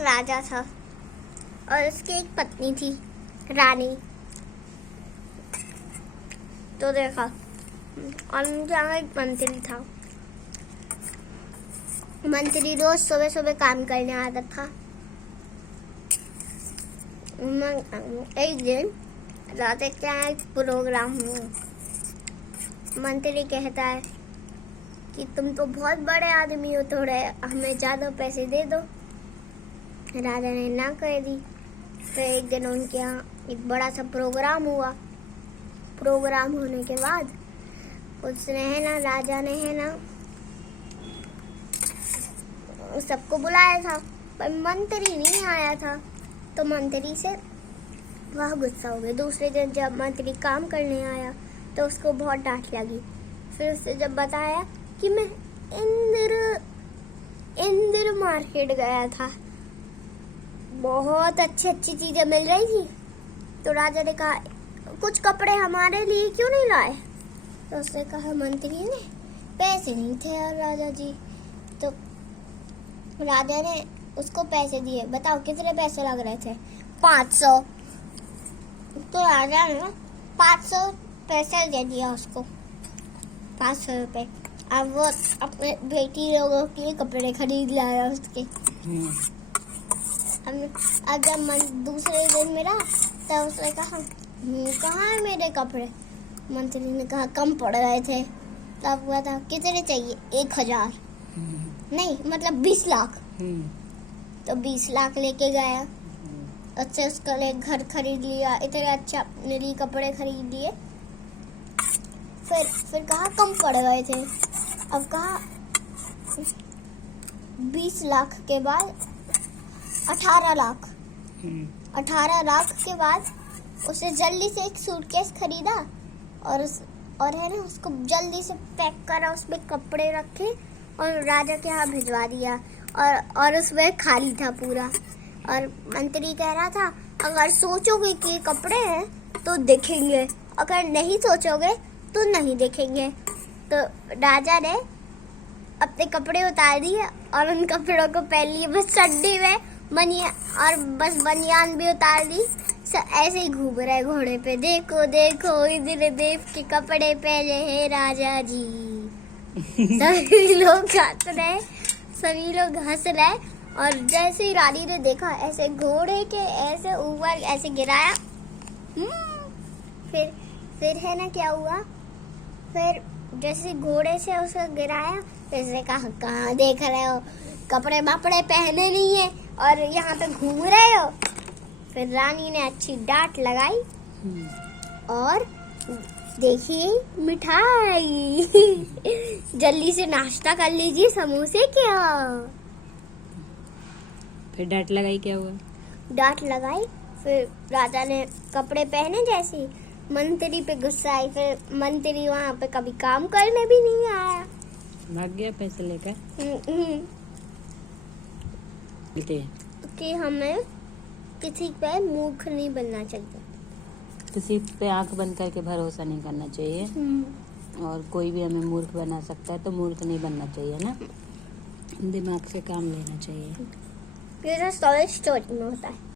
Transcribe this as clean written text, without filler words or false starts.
राजा था और उसकी एक पत्नी थी, रानी। तो देखा, और उनके यहाँ एक मंत्री था। मंत्री रोज सुबह सुबह काम करने आता था। एक दिन राजा के यहाँ एक प्रोग्राम हुआ। मंत्री कहता है कि तुम तो बहुत बड़े आदमी हो, थोड़े हमें ज्यादा पैसे दे दो। राजा ने ना कर दी। फिर एक दिन उनके यहाँ एक बड़ा सा प्रोग्राम हुआ। प्रोग्राम होने के बाद उसने है ना, राजा ने है ना सबको बुलाया था, पर मंत्री नहीं आया था। तो मंत्री से वह गुस्सा हो गया। दूसरे दिन जब मंत्री काम करने आया तो उसको बहुत डांट लगी। फिर उससे जब बताया कि मैं इंद्र मार्केट गया था, बहुत अच्छी अच्छी चीजें मिल रही थी। तो राजा ने कहा कुछ कपड़े हमारे लिए क्यों नहीं लाए? तो उसने कहा मंत्री ने पैसे नहीं थे यार राजा जी। तो राजा ने उसको पैसे दिए। बताओ कितने पैसे लग रहे थे? 500। तो राजा ने 500 पैसे दे दिया उसको, 500 रुपए। अब वो अपने बेटी लोगों के कपड़े खरीद लाया उसके। अब जब दूसरे दिन मिला तब उसने कहा कहाँ है मेरे कपड़े? मंत्री ने कहा कम पड़ गए थे। तब हुआ था कितने चाहिए? 1000। नहीं मतलब 20 लाख। तो 20 लाख लेके गया। अच्छे उसका लिए घर खरीद लिया, इतने अच्छे अपने लिए कपड़े खरीद लिए। फिर कहा कम पड़ गए थे। अब कहा 20 लाख के बाद 18 लाख। 18 लाख के बाद उसे जल्दी से एक सूटकेस खरीदा और है ना उसको जल्दी से पैक करा, उसमें कपड़े रखे और राजा के यहाँ भिजवा दिया। और उसमें खाली था पूरा। और मंत्री कह रहा था अगर सोचोगे कि कपड़े हैं तो दिखेंगे, अगर नहीं सोचोगे तो नहीं दिखेंगे। तो राजा ने अपने कपड़े उतार दिए और उन कपड़ों को पहन लिए, बस चड्डी में और बस बनियान भी उतार दी। ऐसे ही घूम रहे घोड़े पे, देखो देखो इधर देव के कपड़े पहने हैं राजा जी। सभी लोग हंस रहे। और जैसे ही रानी ने देखा ऐसे घोड़े के ऐसे ऊपर ऐसे गिराया। फिर है ना क्या हुआ? फिर जैसे घोड़े से उसको गिराया, फिर उसने कहा कहाँ देख रहे हो, कपड़े वपड़े पहने नहीं है और यहाँ पे घूम रहे हो। फिर रानी ने अच्छी डांट लगाई और देखिए मिठाई। जल्दी से नाश्ता कर लीजिए, समोसे क्या। फिर डांट लगाई, क्या हुआ? डांट लगाई। फिर राजा ने कपड़े पहने, जैसे मंत्री पे गुस्सा आई। फिर मंत्री वहाँ पे कभी काम करने भी नहीं आया, भाग गया पैसे लेकर। कि हमें किसी पे मूर्ख नहीं बनना चाहिए, किसी पे आंख बंद करके भरोसा नहीं करना चाहिए। और कोई भी हमें मूर्ख बना सकता है तो मूर्ख नहीं बनना चाहिए ना, दिमाग से काम लेना चाहिए। ये स्टोरी में होता है।